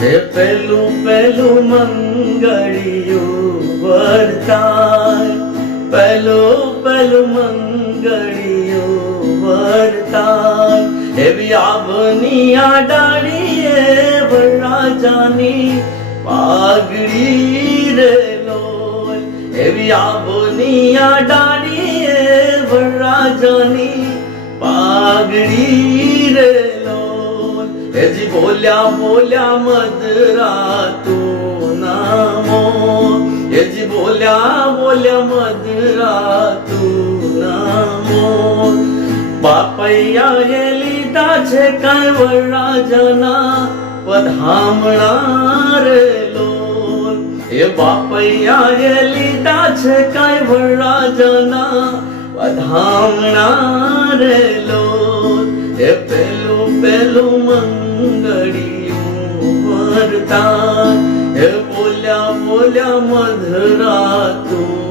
હે પેલું પેલું મંગળિયું વર્તાય, પેલું પેલું મંગળિયું વર્તાય. એવી આવની આ ડાળીએ વરરાજાની પાઘડી રે લોલ. એવી આવની આ ડાળીએ વરરાજાની પાઘડી રે લોલ. એજી બોલ્યા બોલ્યા મધરા તું નામો, એજી બોલ્યા બોલ્યા મધરા તું નામો. બાપૈયાએ લીધા છે કાંઈ વરરાજાના પધામણા રે લોલ. એ બાપૈયાએ લીધા છે કાંઈ વરરાજાના પધામણા રે લોલ. એ પેલું પેલું મંગળિયું વર્તાય, એ બોલ્યા બોલ્યા મધરા તું